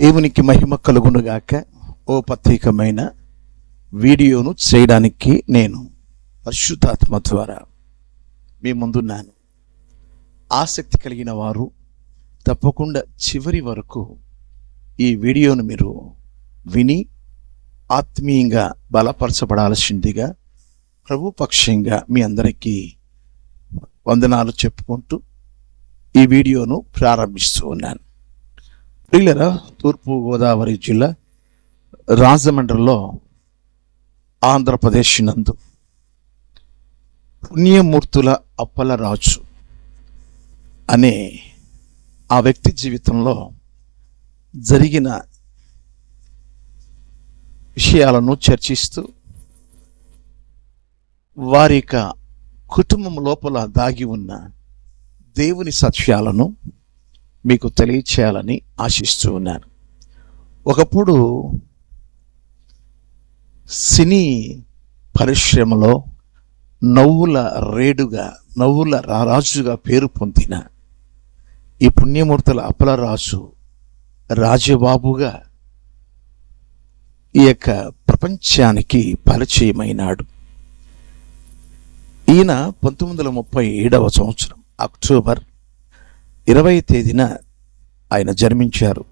దేవునికి మహిమ కలుగునుగాక. ఓ ప్రత్యేకమైన వీడియోను చేయడానికి నేను పరిశుద్ధాత్మ ద్వారా మీ ముందున్నాను ఆసక్తి కలిగిన వారు తప్పకుండా చివరి వరకు ఈ వీడియోను మీరు విని ఆత్మీయంగా బలపరచబడాల్సిందిగా ప్రభుపక్షంగా మీ అందరికీ వందనాలు చెప్పుకుంటూ ఈ వీడియోను ప్రారంభిస్తూ ఉన్నాను. ప్రియులరా తూర్పు గోదావరి జిల్లా రాజమండ్రిలో ఆంధ్రప్రదేశ్ నందు పుణ్యమూర్తుల అప్పలరాజు అనే ఆ వ్యక్తి జీవితంలో జరిగిన విషయాలను చర్చిస్తూ వారి యొక్క కుటుంబం లోపల దాగి ఉన్న దేవుని సత్యాలను మీకు తెలియచేయాలని ఆశిస్తూ ఉన్నాను. ఒకప్పుడు సినీ పరిశ్రమలో నవ్వుల రేడుగా నవ్వుల రాజుగా పేరు పొందిన ఈ పుణ్యమూర్తుల అప్పలరాజు రాజబాబుగా ఈ యొక్క ప్రపంచానికి పరిచయమైనాడు. ఈయన పంతొమ్మిది వందల ముప్పై ఏడవ సంవత్సరం అక్టోబర్ ఇరవై తేదీన ఆయన జన్మించారు.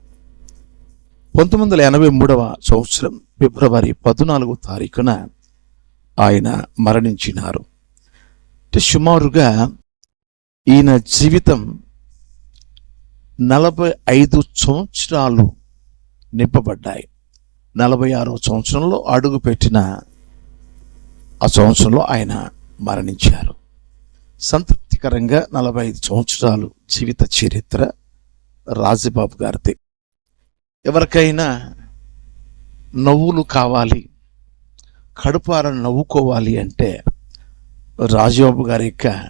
పంతొమ్మిది వందల ఎనభై మూడవ సంవత్సరం ఫిబ్రవరి పద్నాలుగో తారీఖున ఆయన మరణించినారు. సుమారుగా ఈయన జీవితం నలభై ఐదు సంవత్సరాలు నింపబడ్డాయి. నలభై ఆరో సంవత్సరంలో అడుగుపెట్టిన ఆ సంవత్సరంలో ఆయన మరణించారు. సంతృప్తికరంగా నలభై ఐదు సంవత్సరాలు జీవిత చరిత్ర రాజబాబు గారిది. ఎవరికైనా నవ్వులు కావాలి కడుపార నవ్వుకోవాలి అంటే రాజబాబు గారి యొక్క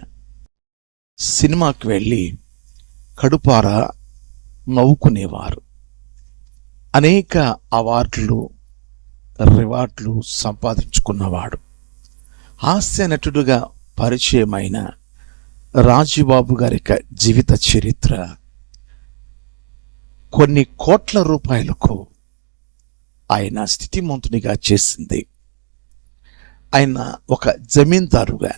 సినిమాకి వెళ్ళి కడుపార నవ్వుకునేవారు. అనేక అవార్డులు రివార్డులు సంపాదించుకున్నవాడు. హాస్య నటుడుగా పరిచయమైన రాజుబాబు గారి యొక్క జీవిత చరిత్ర కొన్ని కోట్ల రూపాయలకు ఆయన స్థితిమంతునిగా చేసింది. ఆయన ఒక జమీందారుగా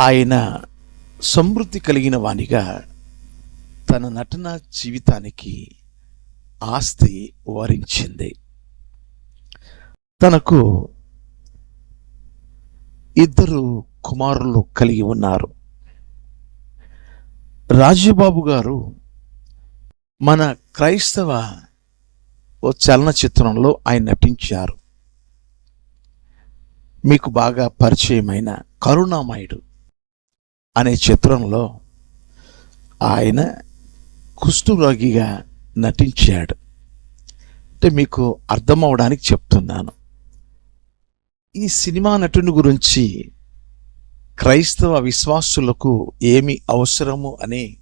ఆయన సమృద్ధి కలిగిన వానిగా తన నటన జీవితానికి ఆస్తి వరించింది. తనకు ఇద్దరు కుమారులు కలిగి ఉన్నారు. రాజుబాబు గారు మన క్రైస్తవ ఓ చలనచిత్రంలో ఆయన నటించారు. మీకు బాగా పరిచయమైన కరుణామయుడు అనే చిత్రంలో ఆయన కుష్ఠరోగిగా నటించాడు. అంటే మీకు అర్థమవడానికి చెప్తున్నాను. ఈ సినిమా నటుని గురించి క్రైస్తవ విశ్వాసులకు ఏమి అవసరము అని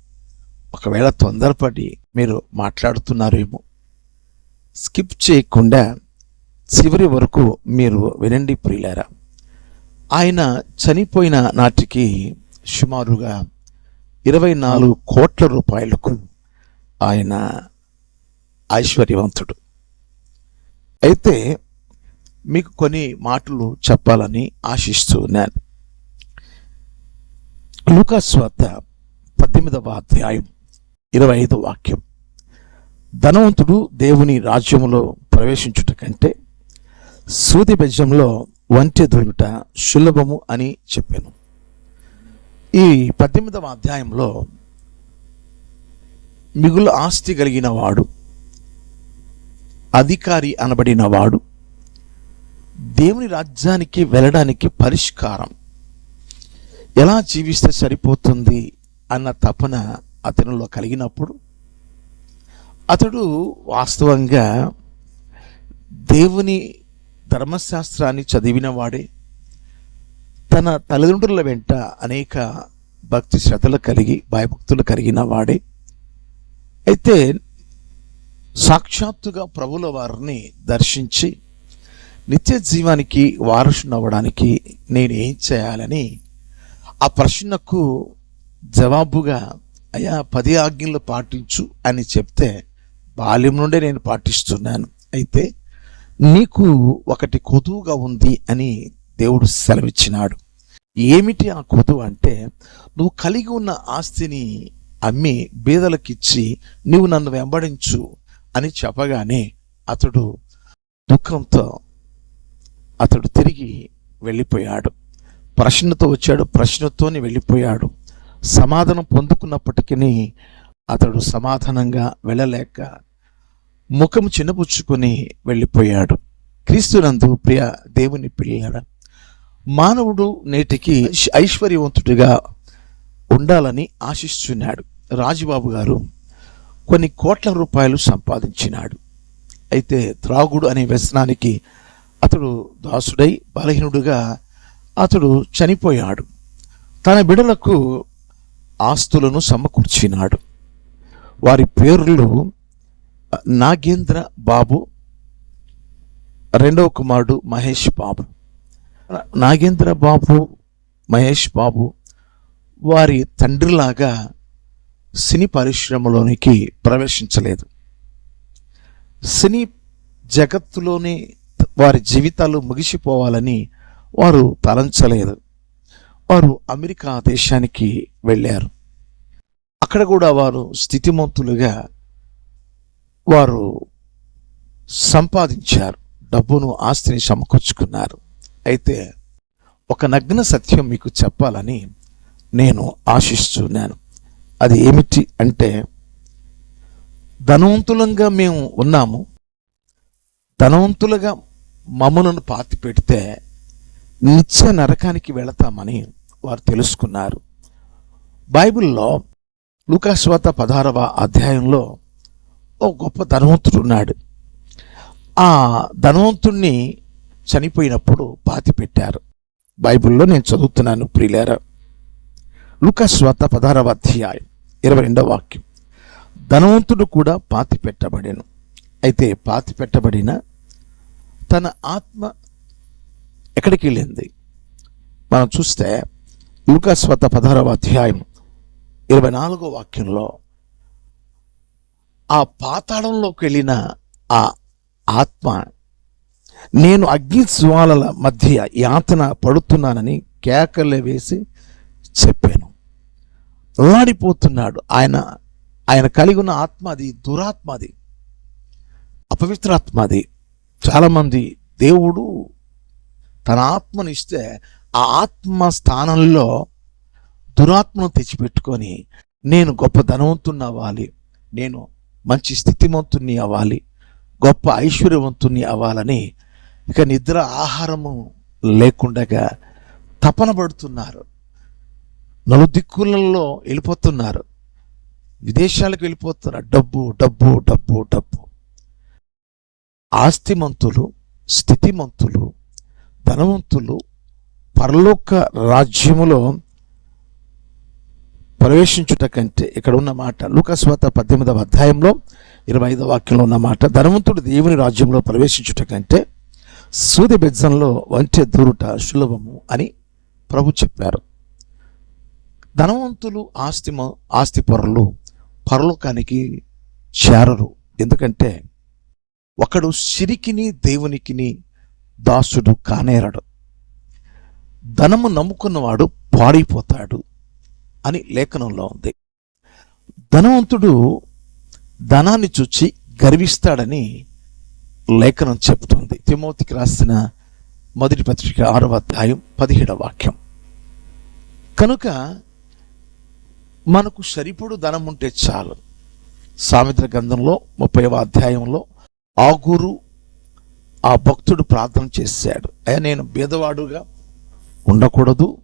ఒకవేళ తొందరపడి మీరు మాట్లాడుతున్నారేమో స్కిప్ చేయకుండా చివరి వరకు మీరు వినండి ప్రియులారా. ఆయన చనిపోయిన నాటికి సుమారుగా ఇరవై నాలుగు కోట్ల రూపాయలకు ఆయన ఐశ్వర్యవంతుడు. అయితే మీకు కొన్ని మాటలు చెప్పాలని ఆశిస్తున్నాను లూకాస్వార్త పద్దెనిమిదవ అధ్యాయం ఇరవై ఐదు వాక్యం. ధనవంతుడు దేవుని రాజ్యములో ప్రవేశించుట కంటే సూది బెజ్జంలో వంటె దూరుట సులభము అని చెప్పాను. ఈ పద్దెనిమిదవ అధ్యాయంలో మిగులు ఆస్తి కలిగిన వాడు అధికారి అనబడిన వాడు దేవుని రాజ్యానికి వెళ్ళడానికి పరిష్కారం. ఎలా జీవిస్తే సరిపోతుంది అన్న తపన అతనిలో కలిగినప్పుడు అతడు వాస్తవంగా దేవుని ధర్మశాస్త్రాన్ని చదివినవాడే తన తల్లిదండ్రుల వెంట అనేక భక్తి శ్రద్ధలు కలిగి భయభక్తులు కలిగిన వాడే. అయితే సాక్షాత్తుగా ప్రభుల వారిని దర్శించి నిత్య జీవానికి వారసునవ్వడానికి నేను ఏం చేయాలని? ఆ ప్రశ్నకు జవాబుగా అయ్యా పది ఆజ్ఞలు పాటించు అని చెప్తే బాల్యం నుండే నేను పాటిస్తున్నాను. అయితే నీకు ఒకటి కొదువుగా ఉంది అని దేవుడు సెలవిచ్చినాడు. ఏమిటి ఆ కొదువు అంటే నువ్వు కలిగి ఉన్న ఆస్తిని అమ్మి బీదలకిచ్చి నువ్వు నన్ను వెంబడించు అని చెప్పగానే అతడు దుఃఖంతో అతడు తిరిగి వెళ్ళిపోయాడు. ప్రశ్నతో వచ్చాడు ప్రశ్నతోని వెళ్ళిపోయాడు. సమాధానం పొందుకున్నప్పటికీ అతడు సమాధానంగా వెళ్ళలేక ముఖం చిన్నపుచ్చుకొని వెళ్ళిపోయాడు. క్రీస్తునందు ప్రియ దేవుని పిల్లడ మానవుడు నేటికి ఐశ్వర్యవంతుడిగా ఉండాలని ఆశిస్తున్నాడు. రాజుబాబు గారు కొన్ని కోట్ల రూపాయలు సంపాదించినాడు. అయితే త్రాగుడు అనే వ్యసనానికి అతడు దాసుడై బలహీనుడుగా అతడు చనిపోయాడు. తన బిడలకు ఆస్తులను సమకూర్చినాడు. వారి పేర్లు నాగేంద్ర బాబు రెండవ కుమారుడు మహేష్ బాబు. నాగేంద్ర బాబు మహేష్ బాబు వారి తండ్రిలాగా సినీ పరిశ్రమలోనికి ప్రవేశించలేదు. సినీ జగత్తులోనే వారి జీవితాలు ముగిసిపోవాలని వారు తలంచలేదు. వారు అమెరికా దేశానికి వెళ్ళారు. అక్కడ కూడా వారు స్థితిమంతులుగా వారు సంపాదించారు. డబ్బును ఆస్తిని సమకూర్చుకున్నారు. అయితే ఒక నగ్న సత్యం మీకు చెప్పాలని నేను ఆశిస్తున్నాను. అది ఏమిటి అంటే ధనవంతులంగా మేము ఉన్నాము. ధనవంతులుగా మమ్మలను పాతి పెడితే నిత్య నరకానికి వెళతామని వారు తెలుసుకున్నారు. బైబిల్లో లూకాస్వాత పదహారవ అధ్యాయంలో ఓ గొప్ప ధనవంతుడు ఉన్నాడు. ఆ ధనవంతుణ్ణి చనిపోయినప్పుడు పాతి పెట్టారు. బైబిల్లో నేను చదువుతున్నాను ప్రియులారా. లూకాస్వాత పదహారవ అధ్యాయం ఇరవై రెండవ వాక్యం. ధనవంతుడు కూడా పాతి పెట్టబడెను. అయితే పాతి పెట్టబడిన తన ఆత్మ ఎక్కడికి వెళ్ళింది? మనం చూస్తే లూకాస్వత పదహారవ అధ్యాయం ఇరవై నాలుగో వాక్యంలో ఆ పాతాళంలోకి వెళ్ళిన ఆ ఆత్మ నేను అగ్ని జ్వాలల మధ్య యాతన పడుతున్నానని కేకలు వేసి చెప్పాను. లాడిపోతున్నాడు ఆయన ఆయన కలిగి ఉన్న ఆత్మ అది దురాత్మ అది అపవిత్రాత్మ అది. చాలామంది దేవుడు తన ఆత్మను ఇస్తే ఆ ఆత్మ స్థానంలో దురాత్మను తెచ్చిపెట్టుకొని నేను గొప్ప ధనవంతుని అవ్వాలి నేను మంచి స్థితిమంతుని అవ్వాలి గొప్ప ఐశ్వర్యవంతుని అవ్వాలని ఇక నిద్ర ఆహారము లేకుండగా తపన పడుతున్నారు. నలుదిక్కులలో వెళ్ళిపోతున్నారు. విదేశాలకు వెళ్ళిపోతున్నారు. డబ్బు డబ్బు డబ్బు డబ్బు. ఆస్తిమంతులు స్థితిమంతులు ధనవంతులు పరలోక రాజ్యములో ప్రవేశించుట కంటే ఇక్కడ ఉన్న మాట లూకస్వాత పద్దెనిమిదవ అధ్యాయంలో ఇరవై ఐదవ వాక్యంలో ఉన్న మాట ధనవంతుడు దేవుని రాజ్యంలో ప్రవేశించుట కంటే సూది బెజ్జంలో వంచె దూరుట సులభము అని ప్రభు చెప్పారు. ధనవంతులు ఆస్తి ఆస్తి పొరలు పరలోకానికి చేరరు. ఎందుకంటే ఒకడు సిరికిని దేవునికిని దాసుడు కానేరడు. ధనము నమ్ముకున్నవాడు పాడైపోతాడు అని లేఖనంలో ఉంది. ధనవంతుడు ధనాన్ని చూచి గర్విస్తాడని లేఖనం చెబుతుంది. తిమోతికి రాసిన మొదటి పత్రిక ఆరవ అధ్యాయం పదిహేడవ వాక్యం. కనుక మనకు సరిపడు ధనం ఉంటే చాలు. సామిత్ర గ్రంథంలో ముప్పైవ అధ్యాయంలో ఆగురు ఆ భక్తుడు ప్రార్థన చేశాడు. అయ్యా నేను బీదవాడుగా ఉండకూడదు.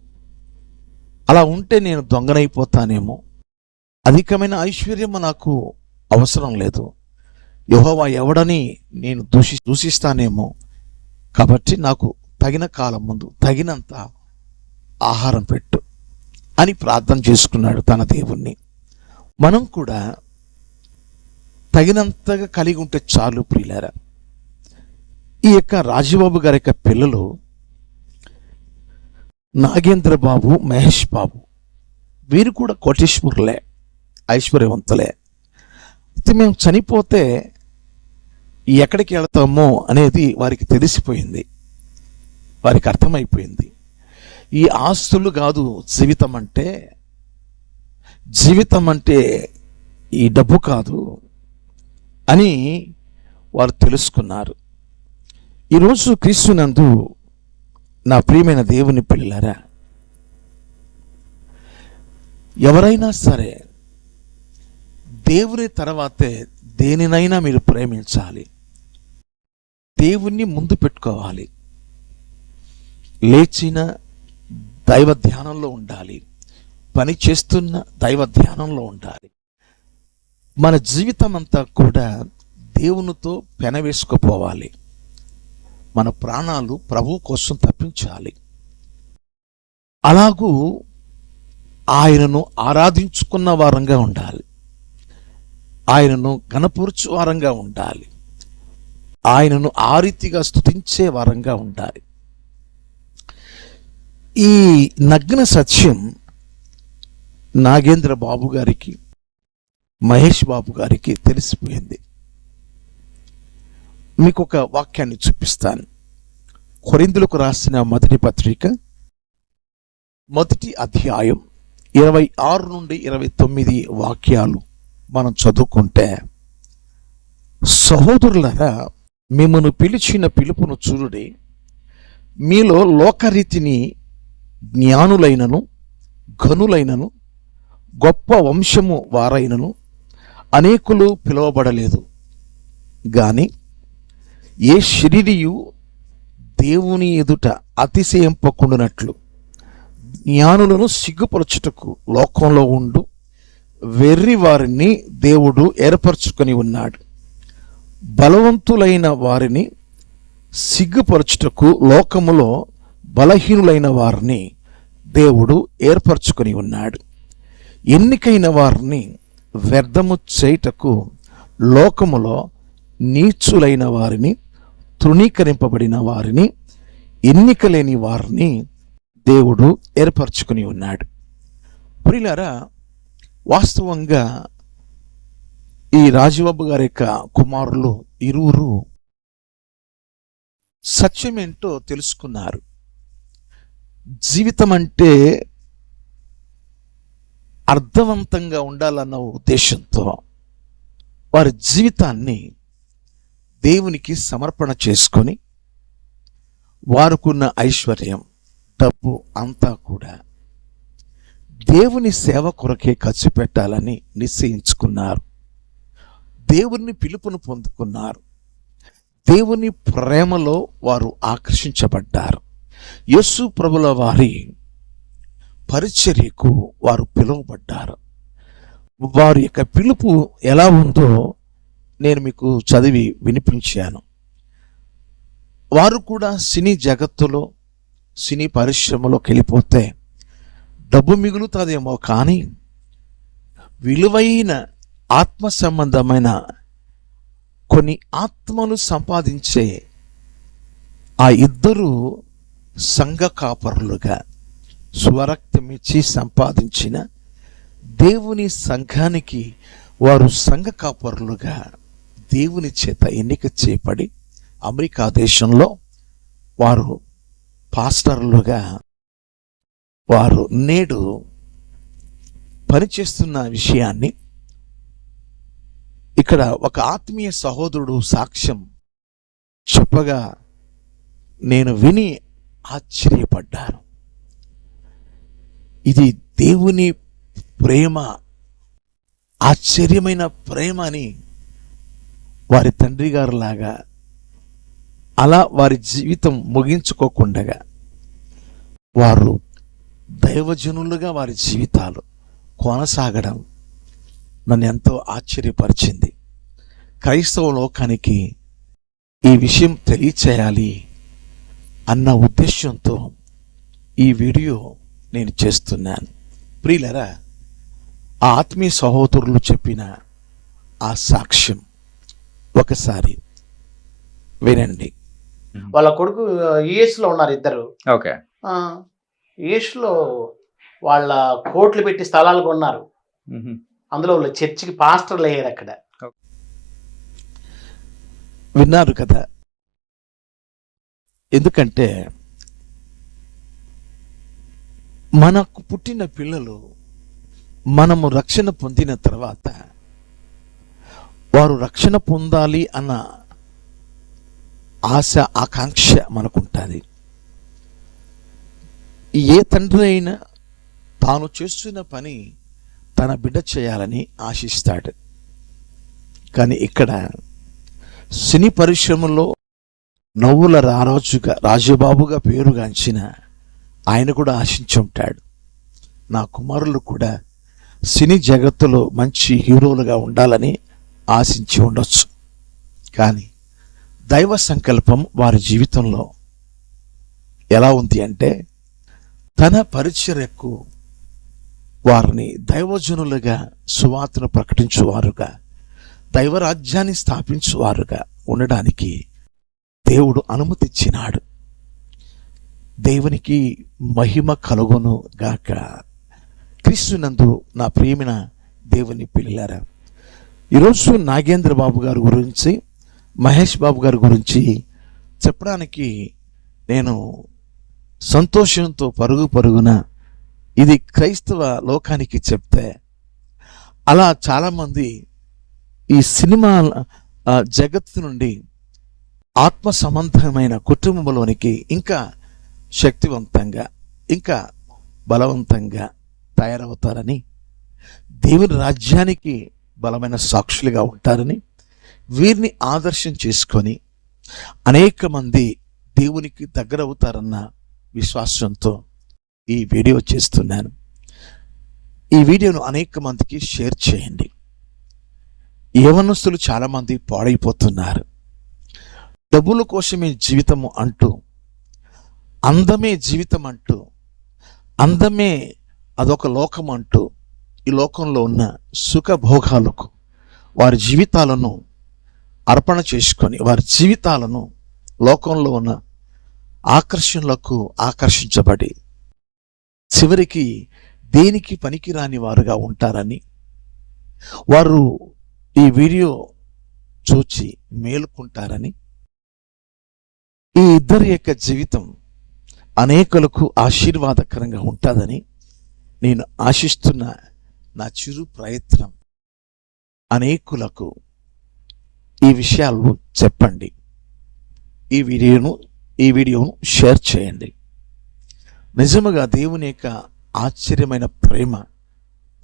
అలా ఉంటే నేను దొంగనైపోతానేమో. అధికమైన ఐశ్వర్యం నాకు అవసరం లేదు. యహోవా ఎవడని నేను దూషి దూషిస్తానేమో. కాబట్టి నాకు తగిన కాలం ముందు తగినంత ఆహారం పెట్టు అని ప్రార్థన చేసుకున్నాడు తన దేవుణ్ణి. మనం కూడా తగినంతగా కలిగి ఉంటే చాలు ప్రియులారా. ఈ యొక్క రాజబాబు గారి యొక్క పిల్లలు నాగేంద్ర బాబు మహేష్ బాబు వీరు కూడా కోటేశ్వరులే ఐశ్వర్యవంతులే. అయితే మేము చనిపోతే ఎక్కడికి వెళతామో అనేది వారికి తెలిసిపోయింది. వారికి అర్థమైపోయింది. ఈ ఆస్తులు కాదు జీవితం అంటే జీవితం అంటే ఈ డబ్బు కాదు అని వారు తెలుసుకున్నారు. ఈరోజు క్రీస్తునందు నా ప్రియమైన దేవుని పిల్లరా ఎవరైనా సరే దేవుని తర్వాతే దేనినైనా మీరు ప్రేమించాలి. దేవుణ్ణి ముందు పెట్టుకోవాలి. లేచిన దైవ ధ్యానంలో ఉండాలి. పని చేస్తున్న దైవ ధ్యానంలో ఉండాలి. మన జీవితం అంతా కూడా దేవునితో పెనవేసుకుపోవాలి. మన ప్రాణాలు ప్రభు కోసం తప్పించాలి. అలాగూ ఆయనను ఆరాధించుకున్న వారంగా ఉండాలి. ఆయనను గణపూర్చు వారంగా ఉండాలి. ఆయనను ఆ రీతిగా స్థుతించే వారంగా ఉండాలి. ఈ నగ్న సత్యం నాగేంద్ర బాబు గారికి మహేష్ బాబు గారికి తెలిసిపోయింది. మీకు ఒక వాక్యాన్ని చూపిస్తాను. కొరిందులకు రాసిన మొదటి పత్రిక మొదటి అధ్యాయం ఇరవై ఆరు నుండి ఇరవై తొమ్మిది వాక్యాలు మనం చదువుకుంటే సహోదరులరా మిమ్మను పిలిచిన పిలుపును చూడుడి. మీలో లోకరీతిని జ్ఞానులైనను ఘనులైనను గొప్ప వంశము వారైనను అనేకులు పిలువబడలేదు. గాని ఏ శరీరియు దేవుని ఎదుట అతిశయింపకుండునట్లు జ్ఞానులను సిగ్గుపరచుటకు లోకంలో ఉండు వెర్రి వారిని దేవుడు ఏర్పరచుకొని ఉన్నాడు. బలవంతులైన వారిని సిగ్గుపరచుటకు లోకములో బలహీనులైన వారిని దేవుడు ఏర్పరచుకొని ఉన్నాడు. ఎన్నికైన వారిని వ్యర్థము చేయుటకు లోకములో నీచులైన వారిని తృణీకరింపబడిన వారిని ఎన్నిక లేని వారిని దేవుడు ఏర్పరచుకుని ఉన్నాడు. పురిలారా వాస్తవంగా ఈ రాజబాబు గారి యొక్క కుమారులు ఇరువురు సత్యమేంటో తెలుసుకున్నారు. జీవితం అంటే అర్థవంతంగా ఉండాలన్న ఉద్దేశంతో వారి జీవితాన్ని దేవునికి సమర్పణ చేసుకొని వారుకున్న ఐశ్వర్యం డబ్బు అంతా కూడా దేవుని సేవ కొరకే ఖర్చు పెట్టాలని నిశ్చయించుకున్నారు. దేవుని పిలుపును పొందుకున్నారు. దేవుని ప్రేమలో వారు ఆకర్షించబడ్డారు. యస్సు ప్రభుల వారి పరిచర్యకు వారు పిలువబడ్డారు. వారి యొక్క పిలుపు ఎలా ఉందో నేను మీకు చదివి వినిపించాను. వారు కూడా సినీ జగత్తులో సినీ పరిశ్రమలోకి వెళ్ళిపోతే డబ్బు మిగులుతుందేమో కానీ విలువైన ఆత్మ సంబంధమైన కొన్ని ఆత్మలు సంపాదించే ఆ ఇద్దరు సంఘ కాపరులుగా స్వరక్తమిచ్చి సంపాదించిన దేవుని సంఘానికి వారు సంఘ కాపరులుగా దేవుని చేత ఎన్నిక చేపడి అమెరికా దేశంలో వారు పాస్టర్లుగా వారు నేడు పనిచేస్తున్న విషయాన్ని ఇక్కడ ఒక ఆత్మీయ సహోదరుడు సాక్ష్యం చెప్పగా నేను విని ఆశ్చర్యపడ్డాను. ఇది దేవుని ప్రేమ ఆశ్చర్యమైన ప్రేమ అని వారి తండ్రి గారు లాగా అలా వారి జీవితం ముగించుకోకుండగా వారు దైవజనులుగా వారి జీవితాలు కొనసాగడం నన్ను ఎంతో ఆశ్చర్యపరిచింది. క్రైస్తవ లోకానికి ఈ విషయం తెలియచేయాలి అన్న ఉద్దేశంతో ఈ వీడియో నేను చేస్తున్నాను. ప్రియులరా ఆ ఆత్మీయ సహోదరులు చెప్పిన ఆ సాక్ష్యం ఒకసారి వినండి. వాళ్ళ కొడుకు యుఎస్లో ఉన్నారు ఇద్దరు. ఓకే. యుఎస్లో వాళ్ళ కోట్లు పెట్టి స్థలాలు కొన్నారు. అందులో వాళ్ళ చర్చికి పాస్టర్లు అయ్యారు అక్కడ. విన్నారు కదా? ఎందుకంటే మనకు పుట్టిన పిల్లలు మనము రక్షణ పొందిన తర్వాత వారు రక్షణ పొందాలి అన్న ఆశ ఆకాంక్ష మనకుంటుంది. ఏ తండ్రి అయినా తాను చేస్తున్న పని తన బిడ్డ చేయాలని ఆశిస్తాడు. కానీ ఇక్కడ సినీ పరిశ్రమలో నవ్వుల రారాజుగా రాజబాబుగా పేరుగాంచిన ఆయన కూడా ఆశించి ఉంటాడు. నా కుమారులు కూడా సినీ జగత్తులో మంచి హీరోలుగా ఉండాలని ఆశించి ఉండొచ్చు. కానీ దైవ సంకల్పం వారి జీవితంలో ఎలా ఉంది అంటే తన పరిచర్యకు వారిని దైవజనులుగా సువార్తను ప్రకటించువారుగా దైవరాజ్యాన్ని స్థాపించువారుగా ఉండడానికి దేవుడు అనుమతిచ్చినాడు. దేవునికి మహిమ కలుగును గాక. క్రీస్తునందు నా ప్రేమిన దేవుని పిల్లారా ఈరోజు నాగేంద్ర బాబు గారి గురించి మహేష్ బాబు గారి గురించి చెప్పడానికి నేను సంతోషంతో పరుగు పరుగున ఇది క్రైస్తవ లోకానికి చెప్తే అలా చాలామంది ఈ సినిమా జగత్తు నుండి ఆత్మ సంబంధమైన కుటుంబంలోనికి ఇంకా శక్తివంతంగా ఇంకా బలవంతంగా తయారవుతారని దేవుని రాజ్యానికి బలమైన సాక్షులుగా ఉంటారని వీరిని ఆదర్శం చేసుకొని అనేక మంది దేవునికి దగ్గరవుతారన్న విశ్వాసంతో ఈ వీడియో చేస్తున్నాను. ఈ వీడియోను అనేక మందికి షేర్ చేయండి. యవనస్తులు చాలామంది పాడైపోతున్నారు. డబ్బుల కోసమే జీవితము అంటూ అందమే జీవితం అంటూ అందమే అదొక లోకం అంటూ ఈ లోకంలో ఉన్న సుఖభోగాలకు వారి జీవితాలను అర్పణ చేసుకొని వారి జీవితాలను లోకంలో ఉన్న ఆకర్షణలకు ఆకర్షించబడి చివరికి దేనికి పనికిరాని వారుగా ఉంటారని వారు ఈ వీడియో చూచి మేలుకుంటారని ఈ ఇద్దరి యొక్క జీవితం అనేకులకు ఆశీర్వాదకరంగా ఉంటుందని నేను ఆశిస్తున్న నా చిరు ప్రయత్నం. అనేకులకు ఈ విషయాలు చెప్పండి. ఈ వీడియోను ఈ వీడియోను షేర్ చేయండి. నిజముగా దేవుని యొక్క ఆశ్చర్యమైన ప్రేమ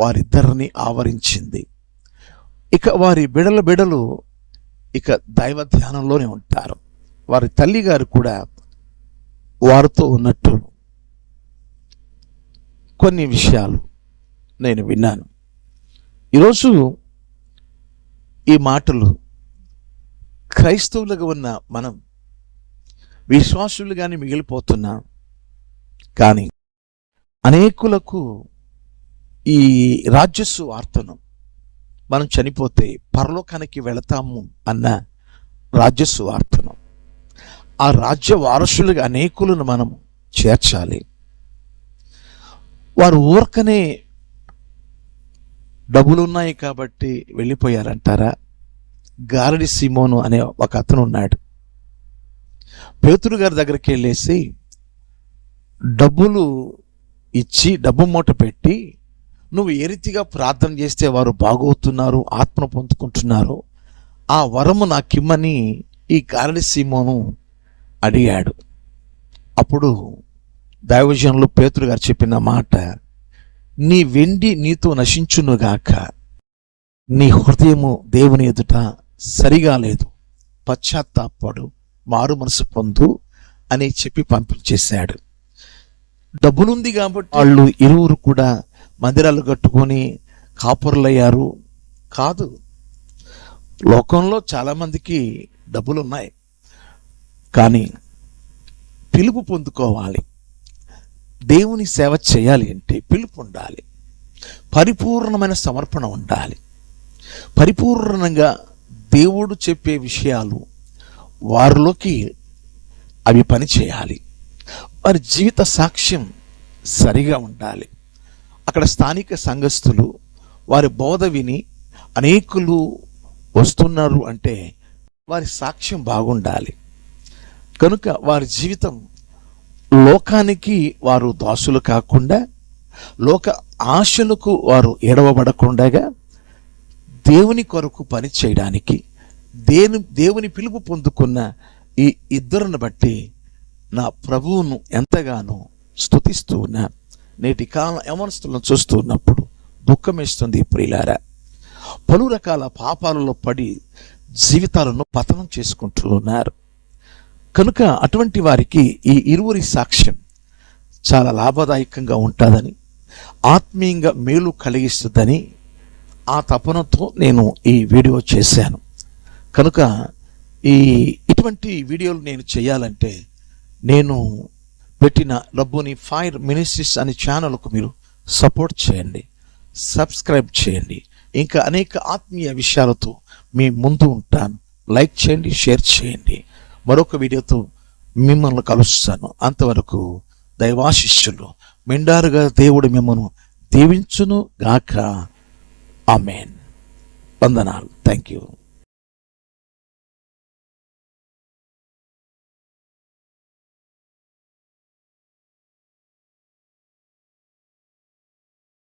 వారిద్దరిని ఆవరించింది. ఇక వారి బిడల బిడలు ఇక దైవ ధ్యానంలోనే ఉంటారు. వారి తల్లి గారు కూడా వారితో ఉన్నట్టు కొన్ని విషయాలు నేను విన్నాను. ఈరోజు ఈ మాటలు క్రైస్తవులుగా ఉన్న మనం విశ్వాసులుగానే మిగిలిపోతున్నాం కానీ అనేకులకు ఈ రాజ్యస్సు వార్తను మనం చనిపోతే పరలోకానికి వెళతాము అన్న రాజ్యస్సు వార్త ఆ రాజ్య వారసులుగా అనేకులను మనం చేర్చాలి. వారు ఊరకనే డబ్బులు ఉన్నాయి కాబట్టి వెళ్ళిపోయారంటారా? గారడి సిమోను అనే ఒక అతను ఉన్నాడు. పేతురు గారి దగ్గరికి వెళ్ళేసి డబ్బులు ఇచ్చి డబ్బు మూట పెట్టి నువ్వు ఏ రీతిగా ప్రార్థన చేస్తే వారు బాగవుతున్నారు ఆత్మ పొందుకుంటున్నారు ఆ వరము నాకిమ్మని ఈ గారడి సీమోను అడిగాడు. అప్పుడు దైవజనులు పేతురు గారు చెప్పిన మాట నీ వెండి నీతో నశించునుగాక నీ హృదయము దేవుని ఎదుట సరిగా లేదు. పశ్చాత్తాపడు. మారు మనసు పొందు అని చెప్పి పంపించేశాడు. డబ్బులుంది కాబట్టి వాళ్ళు ఇరువురు కూడా మందిరాలు కట్టుకొని కాపురులయ్యారు. కాదు లోకంలో చాలామందికి డబ్బులు ఉన్నాయి కానీ పిలుపు పొందుకోవాలి. దేవుని సేవ చేయాలి అంటే పిలుపు ఉండాలి. పరిపూర్ణమైన సమర్పణ ఉండాలి. పరిపూర్ణంగా దేవుడు చెప్పే విషయాలు వారిలోకి అవి పని చేయాలి వారి జీవిత సాక్ష్యం సరిగా ఉండాలి. అక్కడ స్థానిక సంఘస్థులు వారి బోధ విని అనేకులు వస్తున్నారు అంటే వారి సాక్ష్యం బాగుండాలి. కనుక వారి జీవితం లోకానికి వారు దాసులు కాకుండా లోక ఆశలకు వారు ఎడవబడకుండగా దేవుని కొరకు పని చేయడానికి దేని దేవుని పిలుపు పొందుకున్న ఈ ఇద్దరును బట్టి నా ప్రభువును ఎంతగానో స్తుతిస్తూ ఉన్నా నేటి కాలం యమనస్తులను చూస్తూ ఉన్నప్పుడు దుఃఖమేస్తుంది ప్రియులారా. పలు రకాల పాపాలలో పడి జీవితాలను పతనం చేసుకుంటూ ఉన్నారు. కనుక అటువంటి వారికి ఈ ఇరువురి సాక్ష్యం చాలా లాభదాయకంగా ఉంటుందని ఆత్మీయంగా మేలు కలిగిస్తుందని ఆ తపనతో నేను ఈ వీడియో చేశాను. కనుక ఈ ఇటువంటి వీడియోలు నేను చేయాలంటే నేను పెట్టిన లబ్బుని ఫైర్ మినిస్ట్రీస్ అనే ఛానల్కు మీరు సపోర్ట్ చేయండి సబ్స్క్రైబ్ చేయండి. ఇంకా అనేక ఆత్మీయ విషయాలతో మీ ముందు ఉంటాను. లైక్ చేయండి షేర్ చేయండి. మరొక వీడియోతో మిమ్మల్ని కలుస్తాను. అంతవరకు దైవాశిష్యులు మిండారుగా దేవుడు మిమ్మల్ని దీవించును గాక. ఆమెన్. వందనాలు. Thank you